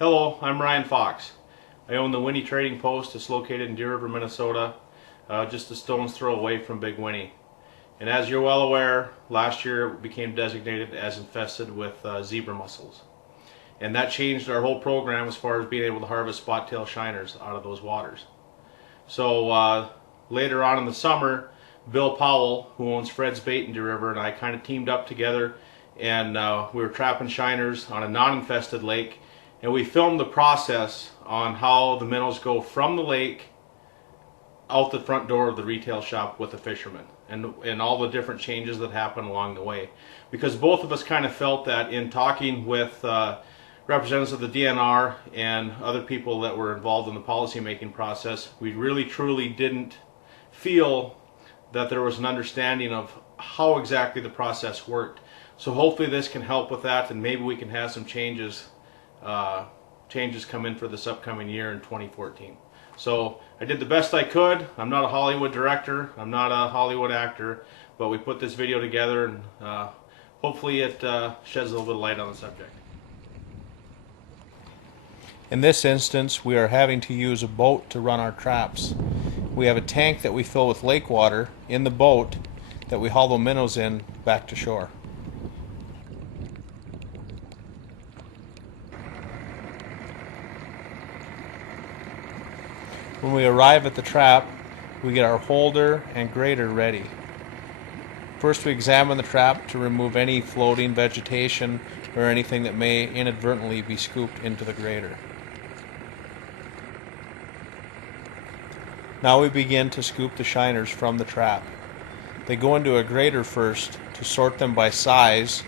Hello, I'm Ryan Fox. I own the Winnie Trading Post. It's located in Deer River, Minnesota, just a stone's throw away from Big Winnie. And as you're well aware, last year it became designated as infested with zebra mussels. And that changed our whole program as far as being able to harvest Spottail Shiners out of those waters. So later on in the summer, Bill Powell, who owns Fred's Bait in Deer River, and I kind of teamed up together, and we were trapping shiners on a non-infested lake, and we filmed the process on how the minnows go from the lake out the front door of the retail shop with the fishermen, and all the different changes that happen along the way. Because both of us kind of felt that in talking with representatives of the DNR and other people that were involved in the policy making process, we really truly didn't feel that there was an understanding of how exactly the process worked. So hopefully this can help with that, and maybe we can have some changes come in for this upcoming year in 2014. So I did the best I could. I'm not a Hollywood director, I'm not a Hollywood actor, but we put this video together, and hopefully it sheds a little bit of light on the subject. In this instance, we are having to use a boat to run our traps. We have a tank that we fill with lake water in the boat that we haul the minnows in back to shore. When we arrive at the trap, we get our holder and grater ready. First, we examine the trap to remove any floating vegetation or anything that may inadvertently be scooped into the grater. Now we begin to scoop the shiners from the trap. They go into a grater first to sort them by size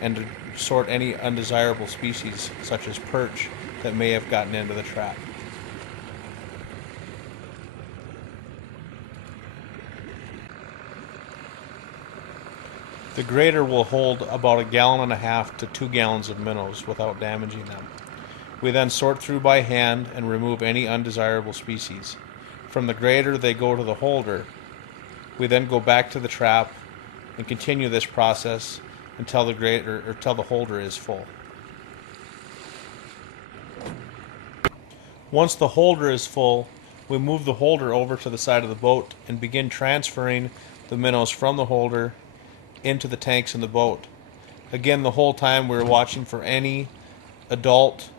and to sort any undesirable species, such as perch, that may have gotten into the trap. The grater will hold about 1.5 gallons to 2 gallons of minnows without damaging them. We then sort through by hand and remove any undesirable species. From the grater they go to the holder. We then go back to the trap and continue this process until the holder is full. Once the holder is full, we move the holder over to the side of the boat and begin transferring the minnows from the holder into the tanks in the boat. Again, the whole time we're watching for any adult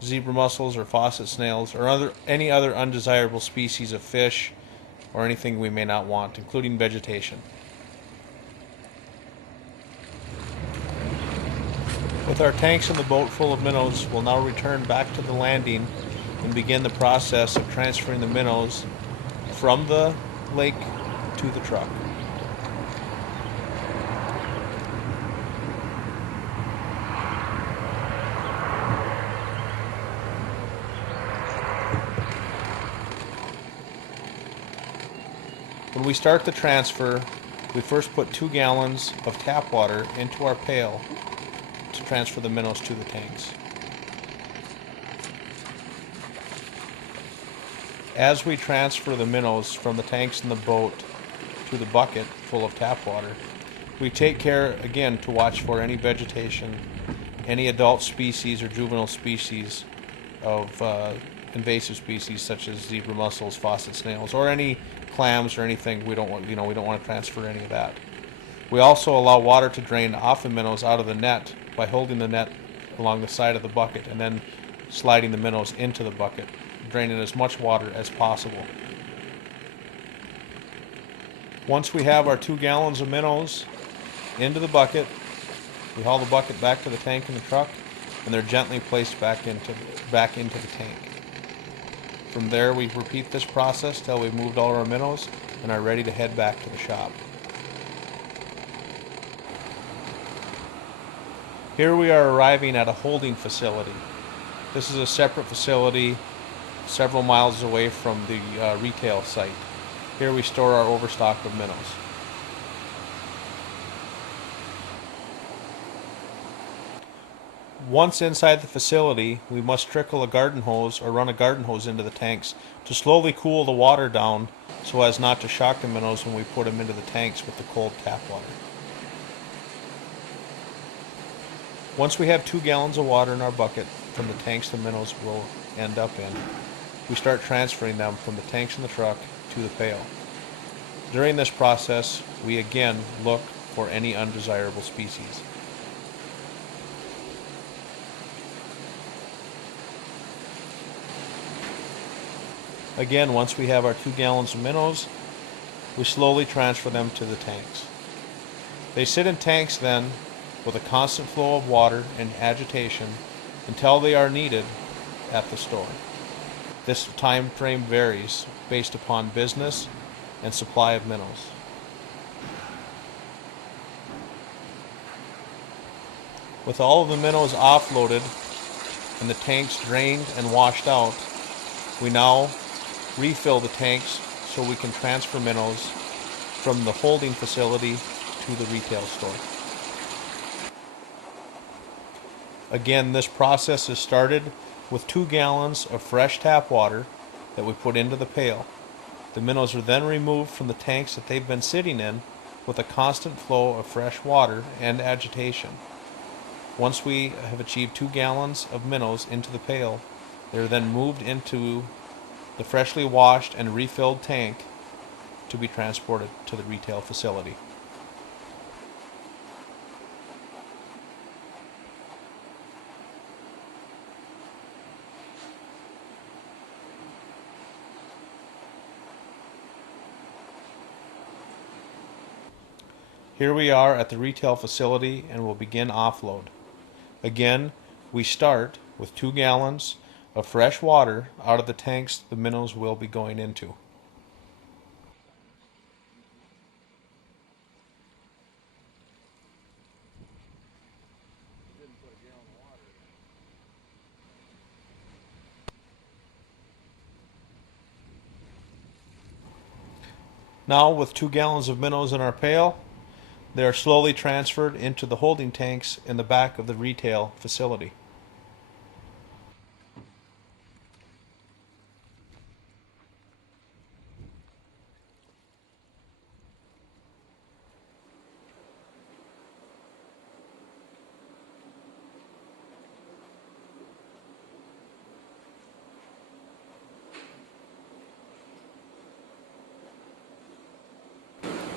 zebra mussels or faucet snails or any other undesirable species of fish or anything we may not want, including vegetation. With our tanks in the boat full of minnows, we'll now return back to the landing and begin the process of transferring the minnows from the lake to the truck. When we start the transfer, we first put 2 gallons of tap water into our pail to transfer the minnows to the tanks. As we transfer the minnows from the tanks in the boat to the bucket full of tap water, we take care again to watch for any vegetation, any adult species or juvenile species of invasive species such as zebra mussels, faucet snails, or any clams or anything. We don't want to transfer any of that. We also allow water to drain off the minnows out of the net by holding the net along the side of the bucket and then sliding the minnows into the bucket, draining as much water as possible. Once we have our 2 gallons of minnows into the bucket, we haul the bucket back to the tank in the truck, and they're gently placed back into the tank. From there, we repeat this process till we've moved all our minnows and are ready to head back to the shop. Here we are arriving at a holding facility. This is a separate facility several miles away from the retail site. Here we store our overstock of minnows. Once inside the facility, we must trickle a garden hose or run a garden hose into the tanks to slowly cool the water down so as not to shock the minnows when we put them into the tanks with the cold tap water. Once we have 2 gallons of water in our bucket from the tanks the minnows will end up in, we start transferring them from the tanks in the truck to the pail. During this process, we again look for any undesirable species. Again, once we have our 2 gallons of minnows, we slowly transfer them to the tanks. They sit in tanks then with a constant flow of water and agitation until they are needed at the store. This time frame varies based upon business and supply of minnows. With all of the minnows offloaded and the tanks drained and washed out, we now refill the tanks so we can transfer minnows from the holding facility to the retail store. Again, this process is started with 2 gallons of fresh tap water that we put into the pail. The minnows are then removed from the tanks that they've been sitting in with a constant flow of fresh water and agitation. Once we have achieved 2 gallons of minnows into the pail, they are then moved into the freshly washed and refilled tank to be transported to the retail facility. Here we are at the retail facility and will begin offload. Again, we start with 2 gallons of fresh water out of the tanks the minnows will be going into. Now, with 2 gallons of minnows in our pail, they are slowly transferred into the holding tanks in the back of the retail facility.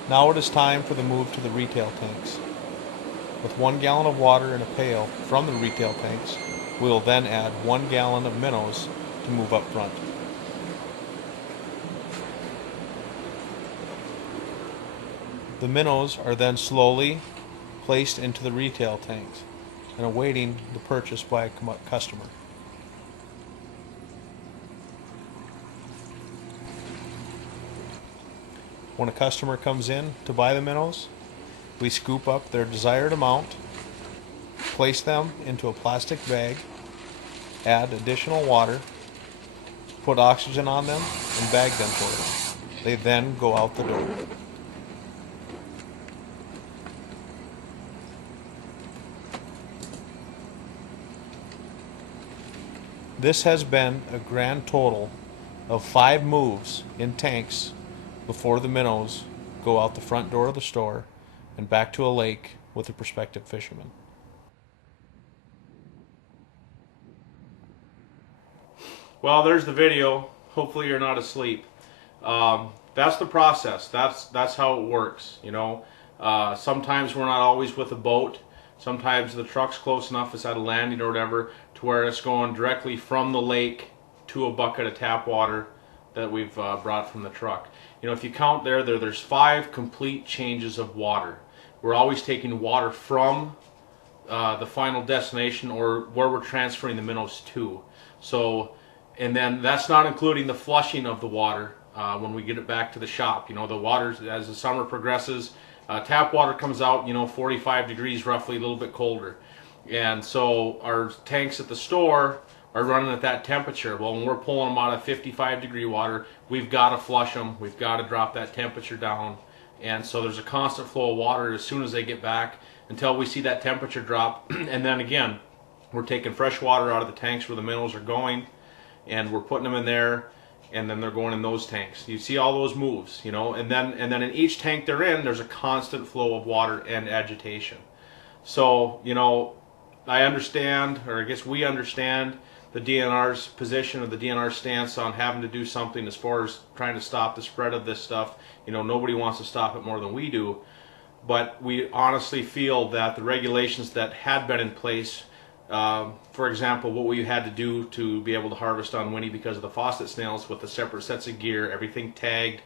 Now it is time for the move to the retail tanks. With 1 gallon of water in a pail from the retail tanks, we will then add 1 gallon of minnows to move up front. The minnows are then slowly placed into the retail tanks and awaiting the purchase by a customer. When a customer comes in to buy the minnows, we scoop up their desired amount, place them into a plastic bag, add additional water, put oxygen on them, and bag them for them. They then go out the door. This has been a grand total of 5 moves in tanks before the minnows go out the front door of the store and back to a lake with a prospective fisherman. Well, there's the video. Hopefully you're not asleep. That's the process. That's how it works. You know, sometimes we're not always with a boat. Sometimes the truck's close enough, it's at a landing or whatever, to where it's going directly from the lake to a bucket of tap water that we've brought from the truck. You know, if you count there's 5 complete changes of water. We're always taking water from the final destination or where we're transferring the minnows to. So, and then that's not including the flushing of the water when we get it back to the shop. You know, the water, as the summer progresses, tap water comes out, you know, 45 degrees roughly, a little bit colder. And so our tanks at the store are running at that temperature. Well, when we're pulling them out of 55-degree water, we've got to flush them. We've got to drop that temperature down. And so there's a constant flow of water as soon as they get back until we see that temperature drop. And then again, we're taking fresh water out of the tanks where the minnows are going, and we're putting them in there, and then they're going in those tanks. You see all those moves, you know, and then in each tank they're in, there's a constant flow of water and agitation. So, you know, I understand, or I guess we understand, the DNR's position, or the DNR stance on having to do something as far as trying to stop the spread of this stuff. You know, nobody wants to stop it more than we do, but we honestly feel that the regulations that had been in place, for example, what we had to do to be able to harvest on Winnie because of the faucet snails with the separate sets of gear, everything tagged,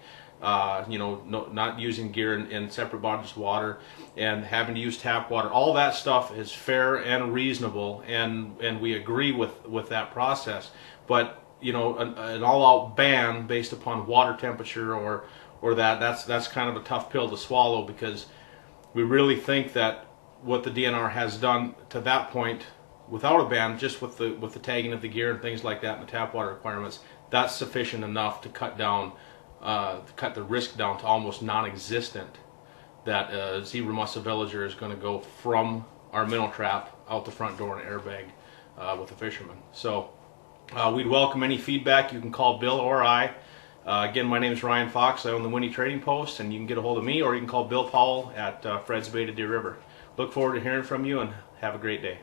you know, not using gear in separate bodies of water, and having to use tap water, all that stuff is fair and reasonable, and we agree with that process. But you know, an all-out ban based upon water temperature or that's kind of a tough pill to swallow, because we really think that what the DNR has done to that point, without a ban, just with the tagging of the gear and things like that and the tap water requirements, that's sufficient enough to cut the risk down to almost non-existent, that a zebra mussel villager is going to go from our minnow trap out the front door and airbag with a fisherman. So we'd welcome any feedback. You can call Bill or I. Again, my name is Ryan Fox. I own the Winnie Trading Post, and you can get a hold of me, or you can call Bill Powell at Fred's Bay to Deer River. Look forward to hearing from you, and have a great day.